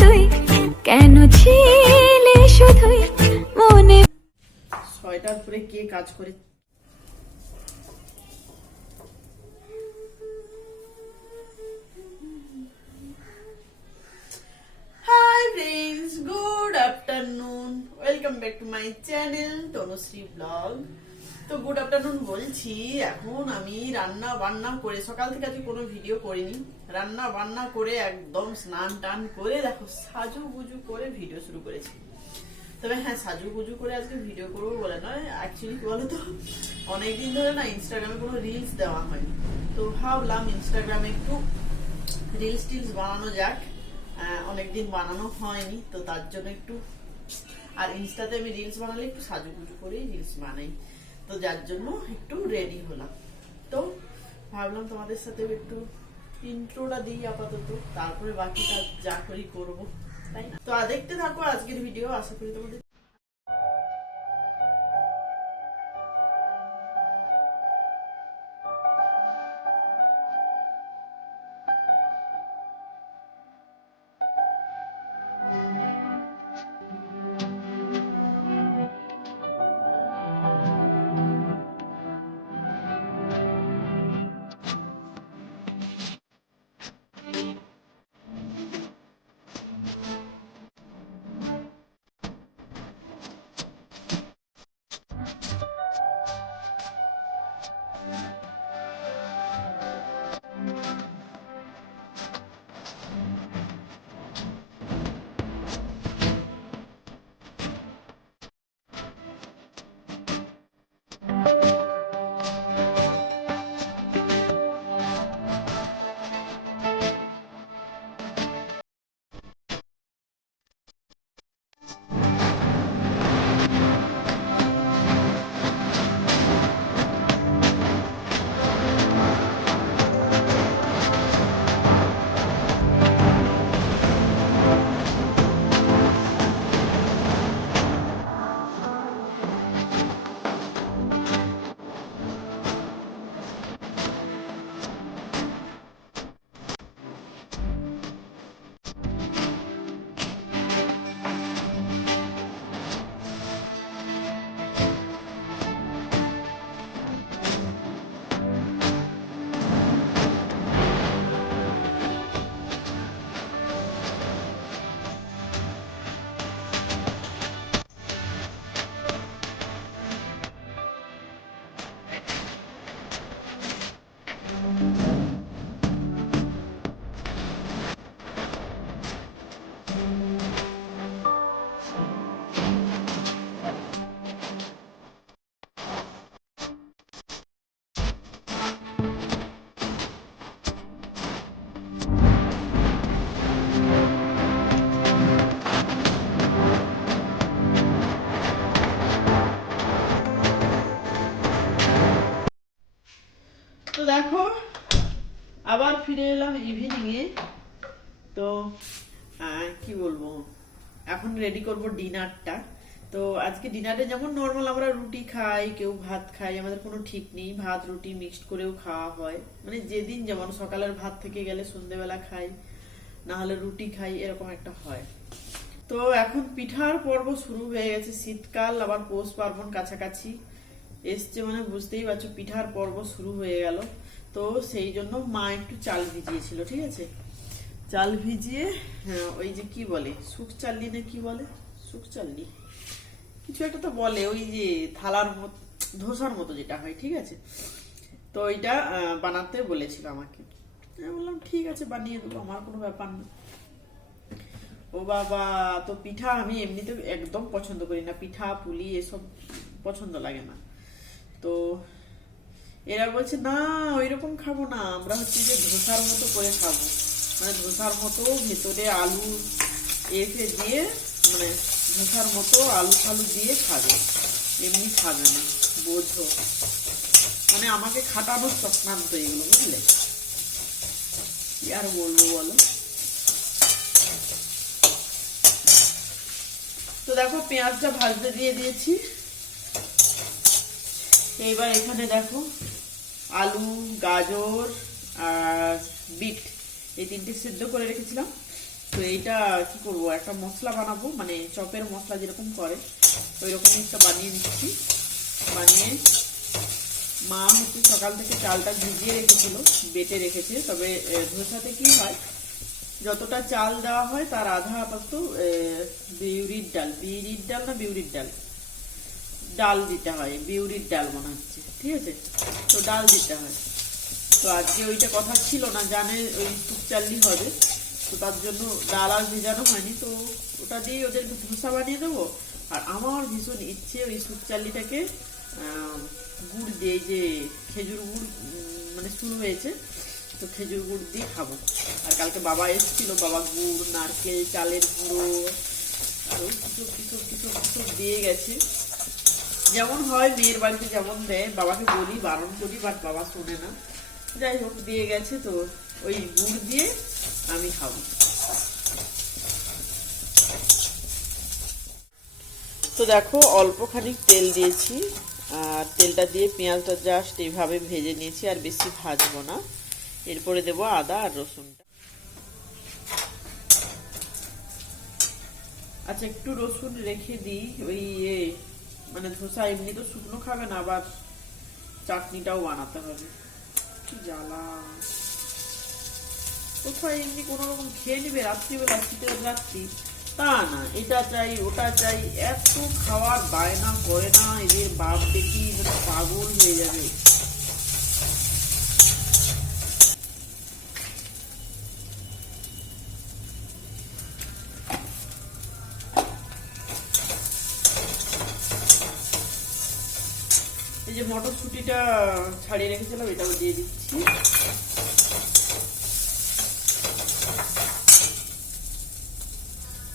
তুই? কেন ছিলে শুধুই মনে ছয়টার পরে কে কাজ করে? Good afternoon welcome back to my channel Tanushree vlog তো গুড আফটারনুন বলছি। এখন আমি রান্না বান্না করে, সকাল থেকে আজকে কোনো ভিডিও করিনি। রান্না বান্না করে একদম স্নান টান করে, দেখো সাজু গুজু করে ভিডিও শুরু করেছি। তবে হ্যাঁ সাজু গুজু করে আজকে ভিডিও করব বলে নয়। অ্যাকচুয়ালি কি বলতো? অনেকদিন ধরে না ইনস্টাগ্রামে কোনো রিলস দেওয়া হয়নি। তো ভাবলাম ইনস্টাগ্রামে একটু রিলস টিলস বানানো যাক। অনেকদিন বানানো হয়নি, তো তার জন্য একটু আর ইনস্টাতে আমি রিলস বানালে একটু সাজুগুজু করেই রিলস বানাই। তো যার জন্য একটু রেডি হলাম। তো ভাবলাম তোমাদের সাথে একটু ইন্ট্রোটা দিই আপাতত, তারপরে বাকিটা যা করি করব, তাই না? তো দেখতে থাকো আজকের ভিডিও আশা করি তোমাদের দেখো, আবার ফিরে এলাম ইভিনিং এ। তো কি বলব? এখন রেডি করব ডিনারটা তো আজকে ডিনারে যেমন নর্মাল আমরা রুটি খাই, কেউ ভাত খাই, আমাদের কোনো ঠিক নেই। ভাত, রুটি মিক্সড করেও খাওয়া হয়। মানে যেদিন যেমন সকালের ভাত থেকে গেলে সন্ধেবেলা খাই না হলে রুটি খাই, এরকম একটা হয়। তো এখন পিঠার পর্ব শুরু হয়ে গেছে। শীতকাল, আবার পৌষ পার্বণ কাছাকাছি। এসছে মানে বুঝতেই পারছ, পিঠার পর্ব শুরু হয়ে গেল। তো সেই জন্য মা একটু চাল ভিজিয়েছিল ঠিক আছে? চাল ভিজিয়ে হ্যাঁ, ওই যে কি বলে সুখ চাললি না কি বলে? সুখ চাললি কিছু একটা তো বলে ওই যে থালার মতো ধোসার মতো যেটা হয় ঠিক আছে? তো ওইটা বানাতে বলেছিল আমাকে। আমি বললাম ঠিক আছে বানিয়ে দেবো আমার কোনো ব্যাপার না। ও বাবা তো পিঠা আমি এমনিতে একদম পছন্দ করি না পিঠা পুলি এসব পছন্দ লাগে না। তো এরা বলছে, না ওই রকম খাব না, আমরা হচ্ছে যে ধোসার মতো করে খাব। মানে ধোসার মতো ভেতরে আলু এসে দিয়ে মানে ধোসার মতো আলু ফালু দিয়ে খাবে। এমনি খাবে না, বোঝো। মানে আমাকে খাটানোর চক্রান্ত এগুলো, বুঝলে? কি আর বলব বলো? তো দেখো, পেঁয়াজটা ভাজতে দিয়ে দিয়েছি। এইবার এখানে দেখো, আলু, গাজর আর বিট, এই তিনটে সিদ্ধ করে রেখেছিলাম। তো এইটা কি করব, একটা মশলা বানাবো মানে চপের মশলা যেরকম করে ওই রকম একটা বানিয়ে নিচ্ছি। বানিয়ে মা হচ্ছে সকাল থেকে চালটা ভিজিয়ে রেখেছিল, বেটে রেখেছে। তবে ধোসাতে কি হয়, যতটা চাল দেওয়া হয় তার আধা আপাতত বিউরির ডাল বিউরির ডাল না বিউরির ডাল? ডাল দিতে হয়, বিউরির ডাল মনে হচ্ছে, ঠিক আছে? তো ডাল দিতে হয়। তো আজকে ওইটা কথা ছিল না, জানে ওই টুক চালনি হবে। তো তার জন্য ডাল আর ভেজানো হয়নি, তো ওটা দিয়ে ওদের ধোসা বানিয়ে দেবো। আর আমার ভীষণ ইচ্ছে ওই সুপ চালনিটাকে গুড় দিয়ে যে খেজুর গুড় মানে শুরু হয়েছে, তো খেজুর গুড় দিয়ে খাব। আর কালকে বাবা এসেছিল, বাবা গুড়, নারকেল, চালের গুঁড়ো ওই কিছু কিছু কিছু কিছু দিয়ে গেছে। যেমন হয়, মেয়ের বাড়িতে যেমন দেয়, বাবাকে বলি, বারণ করি বাট বাবা শোনে না। যাই হোক, দিয়ে গেছে তো, ওই গুড় দিয়ে আমি খাব। তো দেখো অল্প খানিক তেল দিয়েছি, আর তেলটা দিয়ে পেঁয়াজটা জাস্ট এইভাবে ভেজে নিয়েছি, আর বেশি ভাজবো না। এরপরে দেবো আদা আর রসুনটা। আচ্ছা একটু রসুন রেখে দিই, ওই ইয়ে মানে ধোসা এমনি তো শুকনো খাবে না, আবার চাটনিটাও বানাতে হবে। কি জ্বালা। কোথায় এমনি কোনো রকম খেয়ে নেবে? রাত্রিবেলা শীতের রাত্রি তা না, এটা চাই, ওটা চাই, এত খাওয়ার বায়না করে না, এদের বাপ দেখি পাগল হয়ে যাবে। যে মটরশুটিটা ছাড়িয়ে রেখেছিলাম, এটাও দিয়ে দিচ্ছি।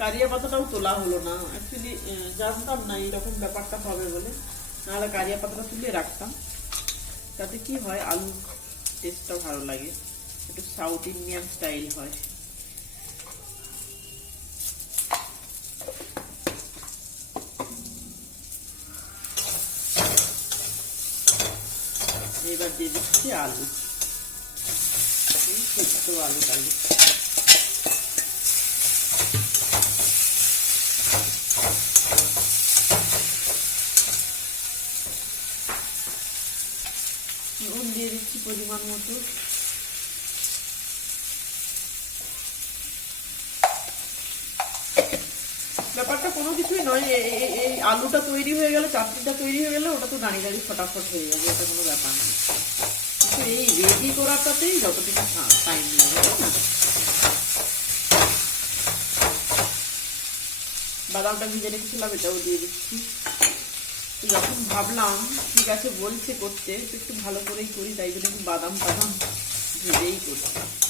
কারিয়া পাতাটাও তোলা হলো না। অ্যাকচুয়ালি জানতাম না এইরকম ব্যাপারটা হবে বলে। নাহলে কারিয়া পাতাটা তুলে রাখতাম। তাতে কি হয় আলু টেস্টটাও ভালো লাগে। একটু সাউথ ইন্ডিয়ান স্টাইল হয়। এবার দিয়ে দিচ্ছি আলু। এই আলু আলু নুন দিয়ে দিচ্ছি পরিমাণ মতো ব্যাপারটা কোনো কিছুই নয় এই আলুটা তৈরি হয়ে গেলে, চাটনিটা তৈরি হয়ে গেলে, ওটা তো দাঁড়িয়ে দাঁড়িয়ে ফটাফট হয়ে যাবে, এটা কোনো ব্যাপার না। কিন্তু এই রেডি করাটাতেই যতটুকু টাইম লাগে বাদামটা ভিজে রেখেছিলাম, এটাও দিয়ে দিচ্ছি। যখন ভাবলাম, ঠিক আছে, বলছে করতে একটু ভালো করেই করি, তাই জন্য বাদাম টাদাম ভেজেই করছি।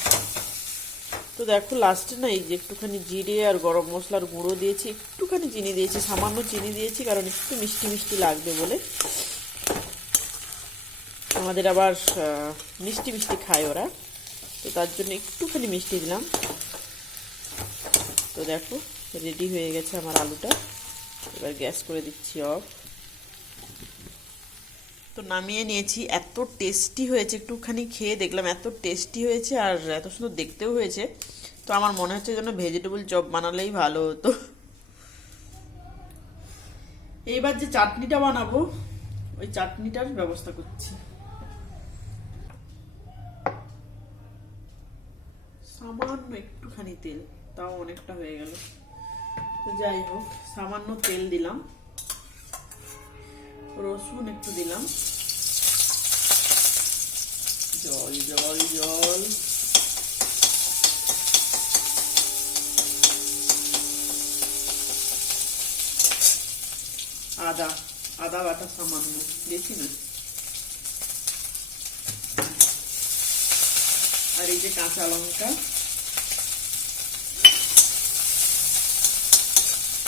দেখো লাস্টে না এই যে একটুখানি জিরে আর গরম মশলার গুঁড়ো দিয়েছি, একটুখানি চিনি দিয়েছি, সামান্য চিনি দিয়েছি, কারণ একটু মিষ্টি মিষ্টি লাগবে বলে। আমাদের আবার মিষ্টি মিষ্টি খায় ওরা। তো তার জন্য একটুখানি মিষ্টি দিলাম। তো দেখো রেডি হয়ে গেছে আমার আলুটা। এবার গ্যাস করে দিচ্ছি অফ তো নামিয়ে নিয়েছি। এত টেস্টি হয়েছে, একটুখানি খেয়ে দেখলাম এত টেস্টি হয়েছে আর এত সুন্দর দেখতেও হয়েছে। তো আমার মনে হচ্ছে যেন ভেজিটেবল চপ বানালেই ভালো হতো। এইবার যে চাটনিটা বানাবো, ওই চাটনিটার ব্যবস্থা করছি। সামান্য একটুখানি তেল, তাও অনেকটা হয়ে গেল। তো যাই হোক, সামান্য তেল দিলাম। রসুন একটু দিলাম। জল জল জল। আদা আদা বাটা সামান্য, বেশি না। আর এই যে কাঁচা লঙ্কা।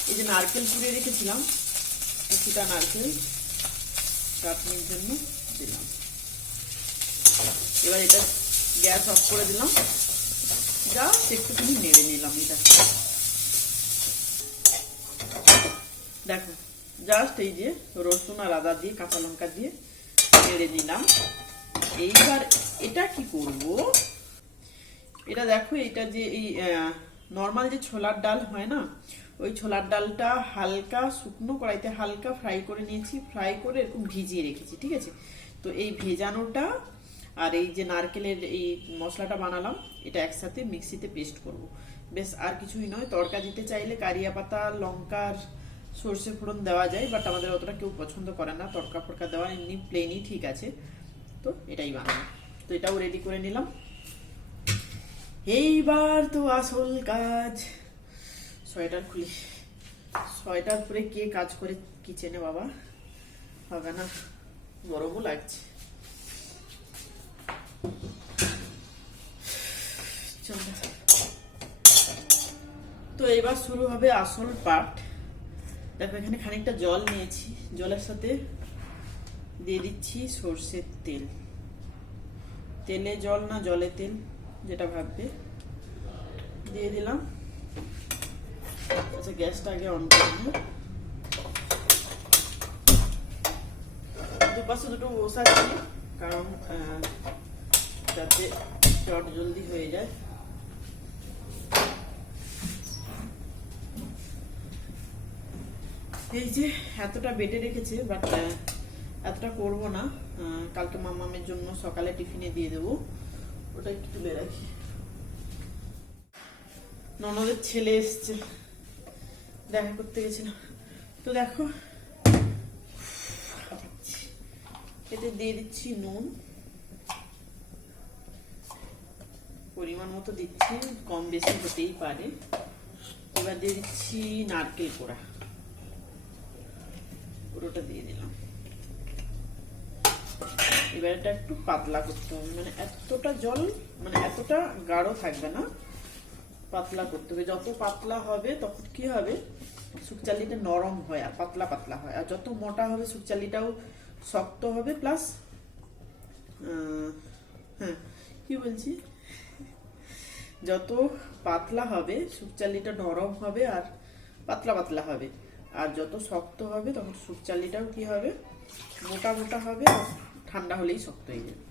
এই যে নারকেল পুড়ে রেখেছিলাম, কিছুটা নারকেল। চাটনির জন্য দিলাম। এবার এটা গ্যাস অফ করে দিলাম। জাস্ট একটুখানি নেড়ে নিলাম এটা। দেখো জাস্ট এই যে রসুন আর আদা দিয়ে, কাঁচা লঙ্কা দিয়ে নেড়ে নিলাম। এইবার এটা কি করব? এটা দেখো এটা যে এই নর্মাল যে ছোলার ডাল হয় না ওই ছোলার ডালটা হালকা শুকনো কড়াইতে হালকা ফ্রাই করে নিয়েছি। ফ্রাই করে এরকম ভিজিয়ে রেখেছি, ঠিক আছে? তো এই ভেজানোটা আর এই যে নারকেলের এই মশলাটা বানালাম, এটা একসাথে মিক্সিতে পেস্ট করব। বেশ, আর কিছুই নয়। তড়কা দিতে চাইলে কারিয়া পাতা লঙ্কার সর্ষে ফোড়ন দেওয়া যায় বাট আমাদের অতটা কেউ পছন্দ করে না। তড়কা ফড়কা দেওয়া এমনি প্লেনই ঠিক আছে। তো এটাই বানাবো তো এটাও রেডি করে নিলাম। এইবার তো আসল কাজ। সোয়েটার খুলি। সোয়েটার পরে কে কাজ করে কিচেনে, বাবা? হবে না। গরমও লাগছে। তো এবার শুরু হবে আসল পার্ট দেখো, এখানে খানিকটা জল নিয়েছি। জলের সাথে দিয়ে দিচ্ছি সর্ষের তেল। তেলে জল না, জলে তেল, যেটা ভাববে। দিয়ে দিলাম। আচ্ছা গ্যাসটা আগে অন করে নিই দুপাশে দুটো বসাচ্ছি কারণ যাতে চট জলদি হয়ে যায় এই যে এতটা বেটে রেখেছে বাট এতটা করব না। কালকে মামামের জন্য সকালে টিফিনে দিয়ে দেবো। ওটা একটু তুলে রাখি। ননদের ছেলে এসছে। দেখা করতে গেছিলাম। তো দেখো এতে দিয়ে দিচ্ছি নুন। পরিমাণ মতো দিচ্ছি, কম বেশি হতেই পারে। এবার দিয়ে দিচ্ছি নারকেল কোড়া। পুরোটা দিয়ে দিলাম। এবার এটা একটু পাতলা করতে হবে। মানে এতটা জল মানে এতটা গাঢ় থাকবে না। পাতলা করতে হবে। যত পাতলা হবে, তখন কি হবে? সুকচালিটা নরম হয় আর পাতলা পাতলা হয়। আর যত মোটা হবে সুকচালিটাও শক্ত হবে প্লাস হ্যাঁ কি বলছি? যত পাতলা হবে সুকচালিটা নরম হবে আর পাতলা পাতলা হবে। আর যত শক্ত হবে, তখন সুকচালিটাও কি হবে? মোটা মোটা হবে আর ঠান্ডা হলেই শক্ত হয়ে যাবে।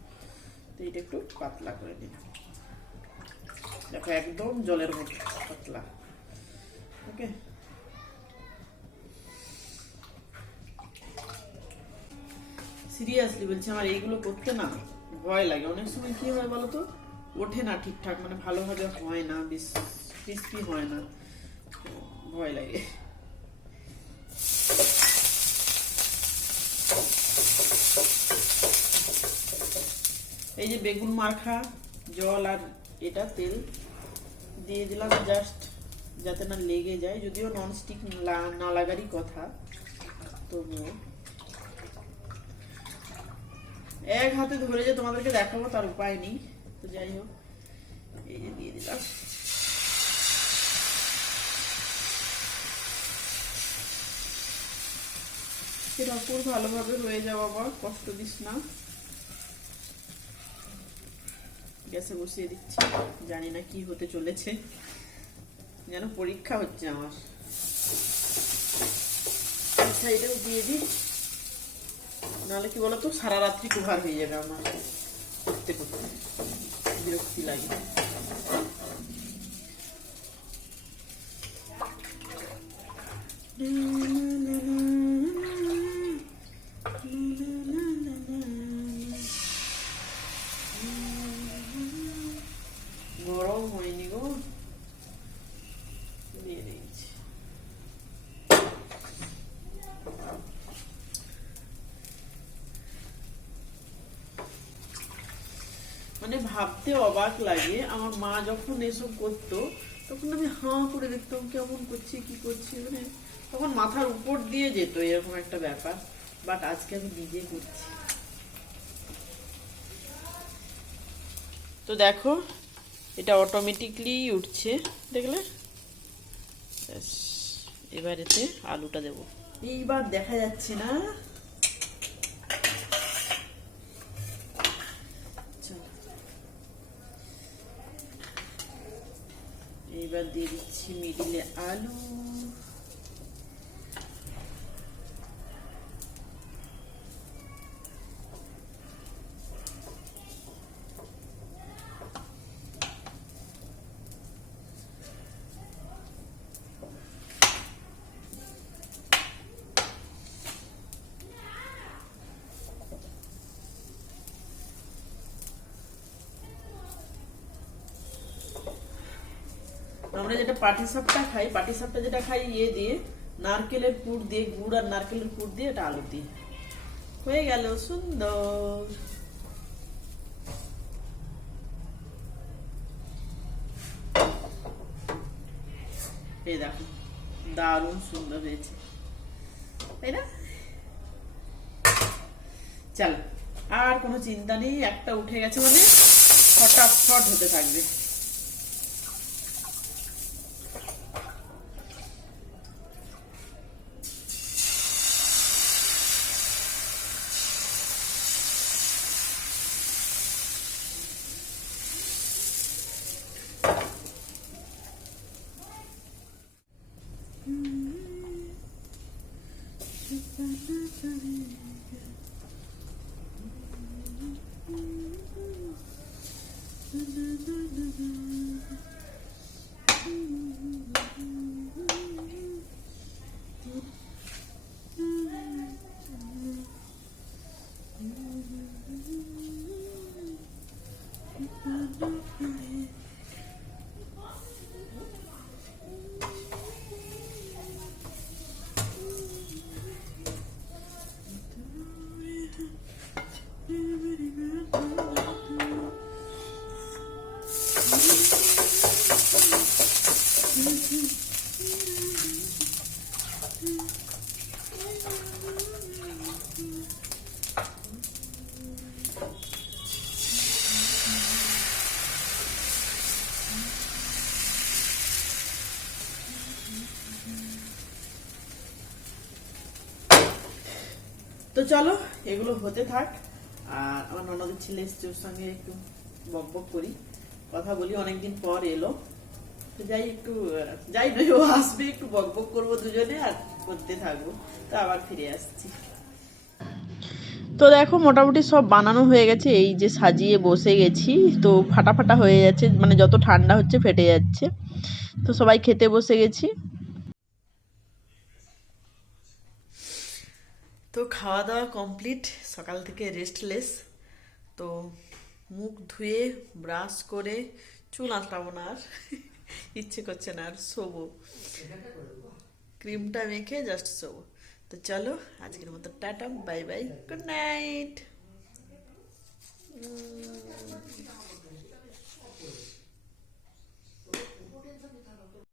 তো এটা একটু পাতলা করে নিন দেখো, একদম জলের মতো পাতলা। ওকে সিরিয়াসলি বলছি, আমার এইগুলো করতে না ভয় লাগে। অনেক সময় কি হয় বলো তো? ওঠে না ঠিকঠাক মানে ভালোভাবে হয় না ক্রিস্পি হয় না। ভয় লাগে। এই যে বেগুন মাখা জল আর এটা তেল দিয়ে দিলাম জাস্ট যাতে না লেগে যায়। যদিও ননস্টিক না লাগারই কথা। তবুও। এক হাতে ধরে যে তোমাদেরকে দেখাবো, তার উপায় নেই। তো যাই হোক, এই যে দিয়ে দিলাম। সেটা ভালোভাবে হয়ে যাওয়া কষ্ট দিস না। গ্যাসে বসিয়ে দিচ্ছি। জানি না কি হতে চলেছে। যেন পরীক্ষা হচ্ছে আমার। সাইডেও দিয়ে দিই। নাহলে কি বলতো, সারা রাত্রি কুভার হয়ে যাবে আমার। করতে করতে। বিরক্তি লাগে। গরম হয়নি গো দিয়ে দিয়েছি মানে ভাবতে অবাক লাগে। আমার মা যখন এসব করতো, তখন আমি হাঁ করে দেখতাম, কেমন করছি, কি করছি মানে তখন মাথার উপর দিয়ে যেত, এরকম একটা ব্যাপার। বাট আজকে আমি নিজে করছি। তো দেখো, এটা অটোমেটিকলি উঠছে, দেখলে? এবার এতে আলুটা দেবো। এইবার দেখা যাচ্ছে না চলো। এইবার দিয়ে দিচ্ছি মিডিলে আলু। আমরা যেটা পাটি সাপটা খাই, পাটি সাপটা যেটা খাই ইয়ে দিয়ে, নারকেলের পুর দিয়ে, গুড় আর নারকেলের পুর দিয়ে এটা আলু দিয়ে। হয়ে গেল, সুন্দর। এই দারুণ সুন্দর হয়েছে। তাই না? চলো, আর কোনো চিন্তা নেই, একটা উঠে গেছে মানে ফটাফট হতে থাকবে। তো চলো, এগুলো হতে থাক। আর আমার ননদের ছেলে এসছে, ওর সঙ্গে একটু বক বক করি, কথা বলি, অনেকদিন পর এলো। তো যাই একটু, যাই নয়, ও আসবে, একটু বক বক করব দুজনে আর করতে থাকব। তো আবার ফিরে আসছি। তো দেখো মোটামুটি সব বানানো হয়ে গেছে এই যে সাজিয়ে বসে গেছি তো ফাটা ফাটা হয়ে যাচ্ছে মানে যত ঠান্ডা হচ্ছে ফেটে যাচ্ছে তো সবাই খেতে বসে গেছি। তো খাওয়া দাওয়া কমপ্লিট সকাল থেকে রেস্টলেস তো মুখ ধুয়ে ব্রাশ করে চুল আঁচড়াবো না আর ইচ্ছে করছে না আর শোবো। ক্রিমটা মেখে জাস্ট শোবো। তো চলো আজকের মতো tata bye bye good night.